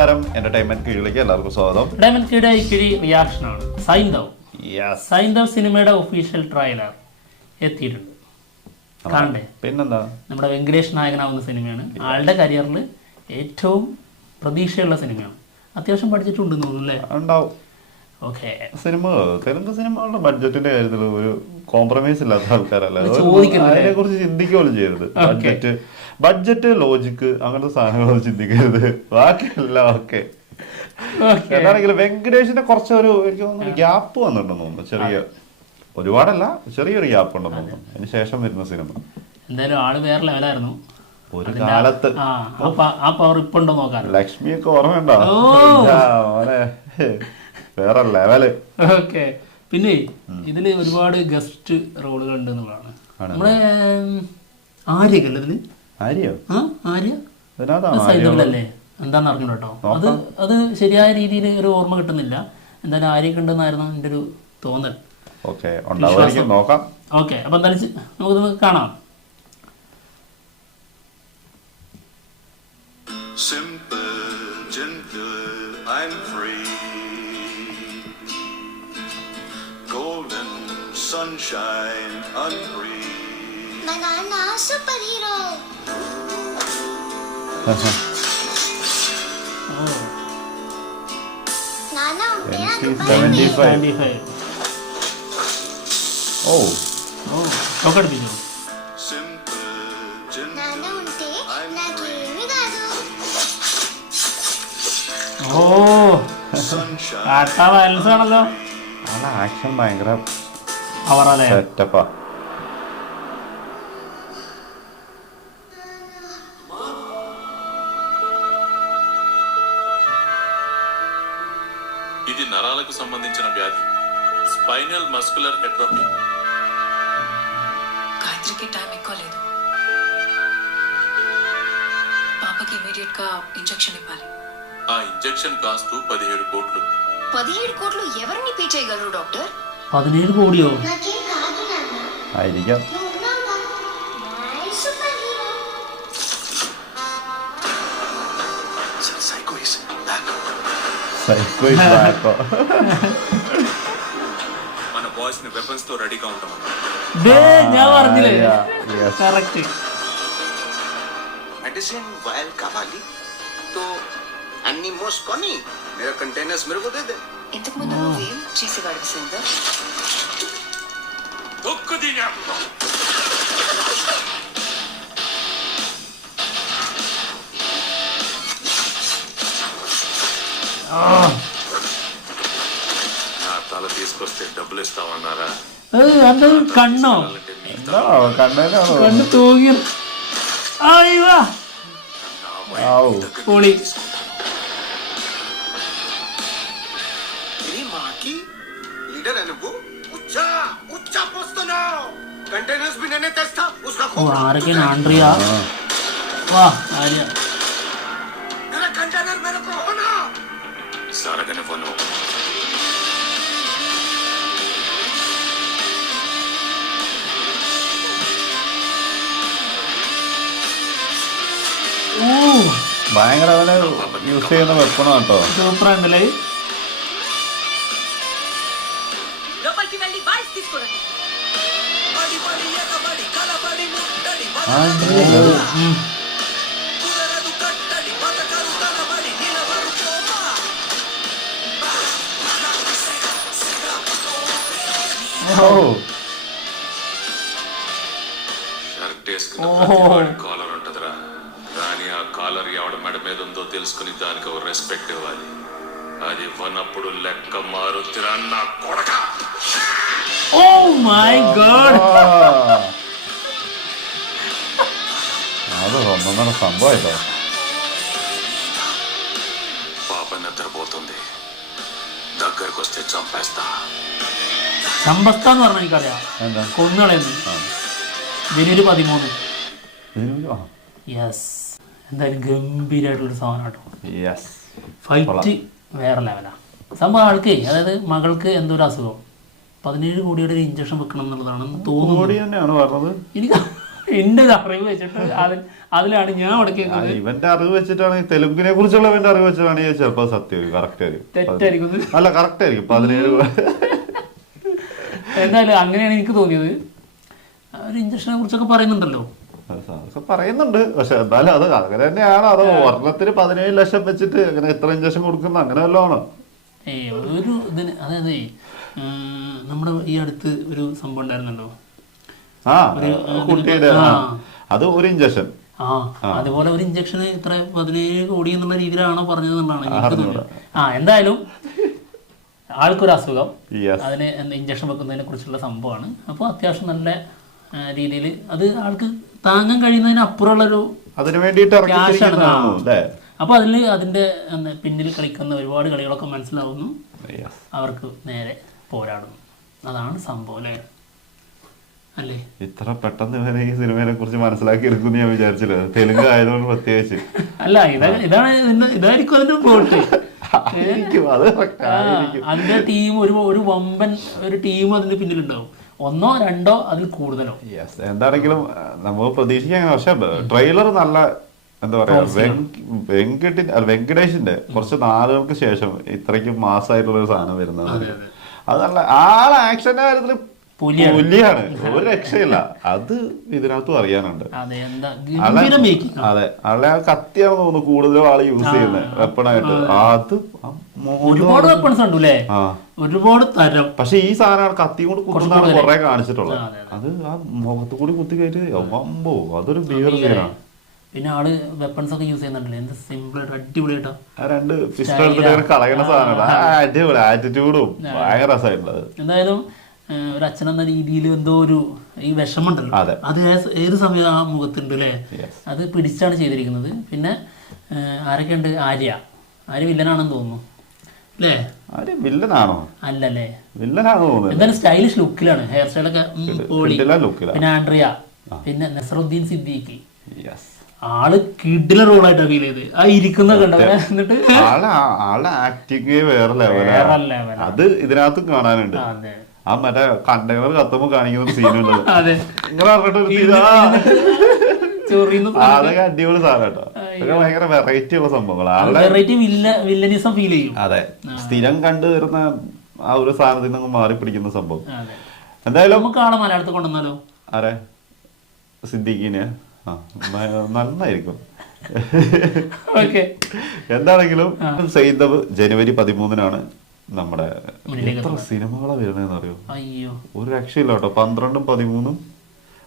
നമസ്കാരം, എന്റർടൈൻമെന്റ് കീഴിലേക്ക് എല്ലാവർക്കും സ്വാഗതം. റിയാക്ഷനാണ് സൈന്ധവ് സിനിമയുടെ ഒഫീഷ്യൽ ട്രailer എത്തിയിട്ടുണ്ട്. കാണണ്ടേ? പിന്നെന്താ, നമ്മുടെ വെങ്കടേഷ് നായകനാവുന്ന സിനിമയാണ്. ആളുടെ കരിയറിൽ ഏറ്റവും പ്രതീക്ഷയുള്ള സിനിമയാണ്. അത്യാവശ്യം ബഡ്ജറ്റുണ്ടെന്ന് തോന്നുന്നു അല്ലേ? ഉണ്ടാവും. ഓക്കെ, തെലുങ്ക് സിനിമകളുടെ ബഡ്ജറ്റിന്റെ കാര്യത്തിൽ ഒരു കോംപ്രമൈസ് ഇല്ലാത്ത ആൾക്കാരല്ല. അതിനെ കുറിച്ച് ചിന്തിക്കുകയും ചെയ്യരുത്. ബഡ്ജറ്റ് ലോജിക്ക് അങ്ങനത്തെ സാധനങ്ങളൊന്നും ചിന്തിക്കരുത്. ബാക്കിയെല്ലാം ഓക്കെ. എന്താണെങ്കിലും വെങ്കടേഷിന്റെ കുറച്ചൊരു എനിക്ക് തോന്നുന്നു ഗ്യാപ്പ് വന്നിട്ടുണ്ടെന്ന് തോന്നുന്നു. ചെറിയ, ഒരുപാടല്ല, ചെറിയൊരു ഗ്യാപ്പ് ഉണ്ടെന്ന് തോന്നുന്നു. അതിന് ശേഷം വരുന്ന സിനിമ എന്തായാലും ആള് വേറെ ലെവലായിരുന്നു ഒരു കാലത്ത്. ആ പവർ ഇപ്പൊ ഉണ്ടോ നോക്കാം. ലക്ഷ്മിയൊക്കെ ഓർമ്മയുണ്ടോ? വേറെ ലെവല്. ഓക്കെ, പിന്നെ ഇതില് ഒരുപാട് ഗസ്റ്റ് റോളുകൾ ഉണ്ട് എന്നുള്ളതാണ്. നമ്മുടെ ആര്യല്ലേ ഇതില്? ആര്യ സൈന്ധവിലല്ലേ? എന്താന്ന് അറിഞ്ഞു കേട്ടോ. അത് ശരിയായ രീതിയിൽ ഒരു ഓർമ്മ കിട്ടുന്നില്ല. എന്തായാലും ആര്യക്ക് ഉണ്ടെന്നായിരുന്നു എൻ്റെ ഒരു തോന്നൽ. ഓക്കെ, അപ്പൊ എന്തായാലും നമുക്കിത് കാണാം. Simple, gentle, I'm free. Golden sunshine, unfree. Banana superhero. Nana unteya Dubai. 75. ఒకటి తీసు. Nana unte nakemi kaadu. ആട്ടാ വയലൻസ് ആണല്ലോ. ആക്ഷൻ ഭയങ്കര അവറല്ലേ സെറ്റപ്പാ. ఇది నరాలకు సంబంధించిన వ్యాధి, స్పైనల్ మస్కులర్ ఎట్రోఫీ. గాయత్రికి టైం ఎక్కువ లేదు. పాపకి ఇమీడియట్ గా ఇంజెక్షన్ ఇవ్వాలి. ఆ ఇంజెక్షన్ కాస్ట్ 17 కోట్లు. 17 కోట్లు ఎవరిని పే చేయగలరు డాక్టర్? 17 కోడియో? నాకేం కాదు నాన్న. ആയിരിക്കാം. My super hero. Psycho is back. మన బాయ్స్ ని వెపన్స్ తో రెడీగా ఉంటాం. ഞാൻ പറഞ്ഞില്ലേ? కరెక్ట్. मेडिसिन वायल కావాలి तो అన్ని మోసుకొని मेरा कंटेनर्स मेरे को दे दे. ఇంతకు ముందు నువ్వేం చేసేవాడివి సింధర్? దొక్కు దినా. నా తల తీసుకొస్తే డబ్బులు ఇస్తామన్నారా? അത് കണ്ണോ? കണ്ണ് തൂങ്ങി. പൊളി. लीडर है नुव्वु उच्चा उच्चा పోస్తున్నావు. कंटेनर्स भी నేనే తెస్తా. उसका ആരൊക്കെ? ആൻഡ്രിയ. വാ ആര്യ. मेरा कंटेनर मेरे को होना. సారగనే ఫోన్. ഭയങ്കര യൂസ് ചെയ്യുന്ന വെപ്പണോ കേട്ടോ. സൂപ്പർ ഉണ്ടല്ലേ? లోపలికి వెళ్ళి వాయిస్ తీసుకోండి. షర్ట్ వేసుకున్న కాలర్ ఉంటదిరా, కానీ ఆ కాలర్ ఎవడ మెడ మీద ఉందో తెలుసుకుని దానికి ఒక రెస్పెక్ట్ ఇవ్వాలి. అది ఇవ్వనప్పుడు లెక్క మారుతిరా నా కొడక. ఓ మై గాడ్, അത് ഒന്നൊന്നര സംഭവമായിട്ടോ. పాప నిద్రపోతుంది, దగ్గరకు వస్తే చంపేస్తా. ചമ്പസ്താന്ന് പറഞ്ഞ എനിക്കറിയാം. കൊന്നുകളയുന്നു. ജനുവരി 13. യെസ്, എന്തായാലും ഗംഭീരമായിട്ടുള്ളൊരു സാധനം കേട്ടോ. ഫൈറ്റ് വേറെ ലെവലാ സംഭവം. ആൾക്ക് അതായത് മകൾക്ക് എന്തോ ഒരു അസുഖം, 17 കോടിയുടെ ഒരു ഇഞ്ചക്ഷൻ വെക്കണം എന്നുള്ളതാണ് തോന്നുന്നു. എന്റെ ഒരു അറിവ് വെച്ചിട്ട് അതിലാണ് ഞാൻ ഉടക്കിയത്. ഇവന്റെ അറിവ് വെച്ചിട്ടാണ് തെലുങ്കിനെ കുറിച്ചുള്ള ഇവന്റെ അറിവ് വെച്ചിട്ടാണ് ചിലപ്പോ സത്യം കറക്റ്റ് ആയിരിക്കും. തെറ്റായിരിക്കും. അല്ല കറക്റ്റ് ആയിരിക്കും. 17 എന്തായാലും അങ്ങനെയാണ് എനിക്ക് തോന്നിയത്. ഒരു ഇഞ്ചക്ഷനെ കുറിച്ചൊക്കെ പറയുന്നുണ്ടല്ലോ, അതൊക്കെ പറയുന്നുണ്ട്. പക്ഷെ എന്തായാലും അത് അങ്ങനെ തന്നെയാണ്. അത് ഒരെണ്ണത്തിന് 17 ലക്ഷം വെച്ചിട്ട് അങ്ങനെ എത്ര ഇഞ്ചക്ഷൻ കൊടുക്കുന്ന അങ്ങനെ വല്ലതും ആണോ? ഒരു ഇതിന് അതായത് നമ്മുടെ ഈ അടുത്ത് ഒരു സംഭവം ഉണ്ടായിരുന്നല്ലോ, കുട്ടിയുടെ അത് ഒരു ഇഞ്ചക്ഷൻ. അതുപോലെ ഒരു ഇഞ്ചക്ഷന് ഇത്ര 17 കോടി എന്നുള്ള രീതിയിലാണോ പറഞ്ഞതെന്നാണ് എനിക്ക് തോന്നുന്നത്. എന്തായാലും ആൾക്കൊരു അസുഖം, അതിന് ഇഞ്ചക്ഷൻ വെക്കുന്നതിനെ കുറിച്ചുള്ള സംഭവമാണ്. അപ്പോൾ അത്യാവശ്യം നല്ല രീതിയിൽ അത് ആൾക്ക് താങ്ങാൻ കഴിയുന്നതിന് അപ്പുറമുള്ളൊരു ക്യാഷാണ്. അപ്പൊ അതിന്റെ പിന്നിൽ കളിക്കുന്ന ഒരുപാട് കളികളൊക്കെ മനസ്സിലാവുന്നു, അവർക്ക് നേരെ പോരാടുന്നു. അതാണ് സംഭവം അല്ലേ? ഇത്ര പെട്ടെന്ന് ഇവരെ ഈ സിനിമയെ കുറിച്ച് മനസ്സിലാക്കി എടുക്കും ഞാൻ വിചാരിച്ചില്ല. തെലുങ്ക് ആയതുകൊണ്ട് പ്രത്യേകിച്ച്. അല്ല ഇതായിരിക്കും അതിന്റെ പ്ലോട്ട്. അതിന്റെ ടീം ഒരു വമ്പൻ ഒരു ടീം അതിന്റെ പിന്നിലുണ്ടാവും. 1 or 2 അതിൽ കൂടുതലോ. എന്താണെങ്കിലും നമുക്ക് പ്രതീക്ഷിക്കാൻ. പക്ഷെ ട്രെയിലർ നല്ല എന്താ പറയാ, വെങ്കടേഷിന്റെ കുറച്ച് നാളുകൾക്ക് ശേഷം ഇത്രയ്ക്കും മാസമായിട്ടുള്ള ഒരു സാധനം വരുന്നത്. അത് നല്ല ആളെ ആക്ഷന്റെ കാര്യത്തില് പുലിയാണ്, ഒരു രക്ഷയില്ല. അത് ഇതിനകത്തും അറിയാനുണ്ട്. അതെ, ആളെ കത്തിയാണ് തോന്നുന്നു കൂടുതലും ആള് യൂസ് ചെയ്യുന്നത് വെപ്പണായിട്ട്. അത് ഒരുപാട് വെപ്പൺസ് ഉണ്ട് അല്ലേ, ഒരുപാട് തരം. പക്ഷെ ഈ സാധനം കത്തി കൊണ്ട് കുത്തുന്നതാണ് കുറെ കാണിച്ചിട്ടുള്ളത്. അത് ആ മുഖത്ത് കൂടി കുത്തി കയറ്റി അമ്പോ, അതൊരു ഭീകര സീനാണ്. പിന്നെ ആള് വെപ്പൺസ് ഒക്കെ യൂസ് ചെയ്യുന്നുണ്ടല്ലേ, എന്ത് സിമ്പിൾ ആയിട്ട് അടിപൊളിയായിട്ടാ. 2 പിസ്റ്റൾ എടുത്തിട്ട് കളയുന്ന സാധനമാണ്. അടിപൊളി ആറ്റിറ്റ്യൂഡും ഭയങ്കര രസമായിട്ടുള്ളത്. എന്തായാലും ഒരു അച്ഛനെന്ന രീതിയിൽ എന്തോ ഒരു ഈ വിഷമുണ്ടല്ലോ, അത് ഏത് സമയം ആ മുഖത്തുണ്ട് അല്ലേ. അത് പിടിച്ചാണ് ചെയ്തിരിക്കുന്നത്. പിന്നെ ആരൊക്കെയുണ്ട്? ആര്യ വില്ലനാണെന്ന് തോന്നുന്നു അല്ലേ? വില്ലനാണോ? അല്ലല്ലേ, വില്ലനാണോ? എന്തായാലും സ്റ്റൈലിഷ് ലുക്കിലാണ്, ഹെയർ സ്റ്റൈലൊക്കെ പൊളി. പിന്നെ ആൻഡ്രിയ, പിന്നെ നസറുദ്ദീൻ സിദ്ദീഖി. ആള് കിഡിലെ റോളായിട്ടാ ഫീൽ ചെയ്ത്. ആ ഇരിക്കുന്ന കണ്ടോ, എന്നിട്ട് ആളുടെ ആക്ടിങ് വേറെ ലെവലാണ്. അത് ഇതിനകത്തും കാണാനുണ്ട്. ആ മറ്റേ കണ്ടെയ്നർ കത്തുമ്പോ കാണിക്കുന്ന സീനുണ്ട്. അതൊക്കെ അടിപൊളി സാധനം കേട്ടോ. അതൊക്കെ ഭയങ്കര വെറൈറ്റി ഉള്ള സംഭവങ്ങളാണ്. വില്ലനിസം ഫീൽ ചെയ്യും. അതെ, സ്ഥിരം കണ്ടുവരുന്ന ആ ഒരു സാധനത്തിൽ നിന്ന് മാറി പിടിക്കുന്ന സംഭവം. എന്തായാലും നമുക്ക് ആളെ മലയാളത്തിൽ കൊണ്ടുവന്നാലോ? ആരെ? സിദ്ദീഖിനെ. നന്നായിരിക്കും. എന്താണെങ്കിലും സൈദവ് ജനുവരി 13 നമ്മുടെ എത്ര സിനിമകളാ വരുന്നതെന്ന് അറിയോ? ഒരു രക്ഷയില്ല കേട്ടോ. 12, 13,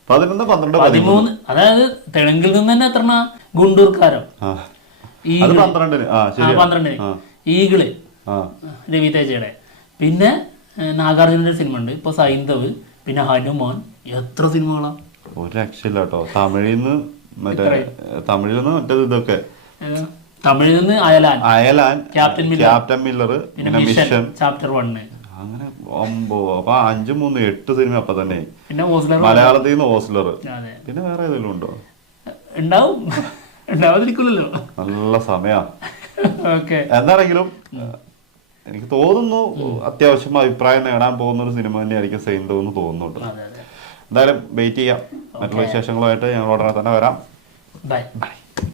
11, 12, 13. അതായത് തെലുങ്കിൽ നിന്ന് തന്നെ എത്ര? ഗുണ്ടൂർക്കാരം 12-ന്, 12-ന് ഈഗിള് രവി തേജയുടെ. പിന്നെ നാഗാർജുനന്റെ സിനിമ ഉണ്ട് ഇപ്പൊ, സൈന്ധവ്, പിന്നെ ഹനുമാൻ. എത്ര സിനിമകളാ, ഒരു രക്ഷയില്ല കേട്ടോ. തമിഴിൽ നിന്ന് മറ്റേത് ഇതൊക്കെ. തമിഴിൽ നിന്ന് അയലാൻ, ക്യാപ്റ്റൻ മില്ലർ, പിന്നെ മിഷൻ ചാപ്റ്റർ 1. അങ്ങനെ 9. അപ്പൊ 5, 3, 8 സിനിമ അപ്പൊ തന്നെ. പിന്നെ മലയാളത്തിൽ നിന്ന് ഓസ്ലർ. പിന്നെ വേറെ ഏതെങ്കിലും ഉണ്ടോ? ഉണ്ടാവാതിരിക്കില്ലല്ലോ. നല്ല സമയാ. എന്താണെങ്കിലും എനിക്ക് തോന്നുന്നു അത്യാവശ്യം അഭിപ്രായം നേടാൻ പോകുന്ന ഒരു സിനിമ തന്നെയായിരിക്കും സൈന്ധവ് എന്ന് തോന്നുന്നുണ്ട്. എന്തായാലും വെയിറ്റ് ചെയ്യാം. മറ്റുള്ള വിശേഷങ്ങളുമായിട്ട് ഞങ്ങൾ ഉടനെ തന്നെ വരാം. ബൈ.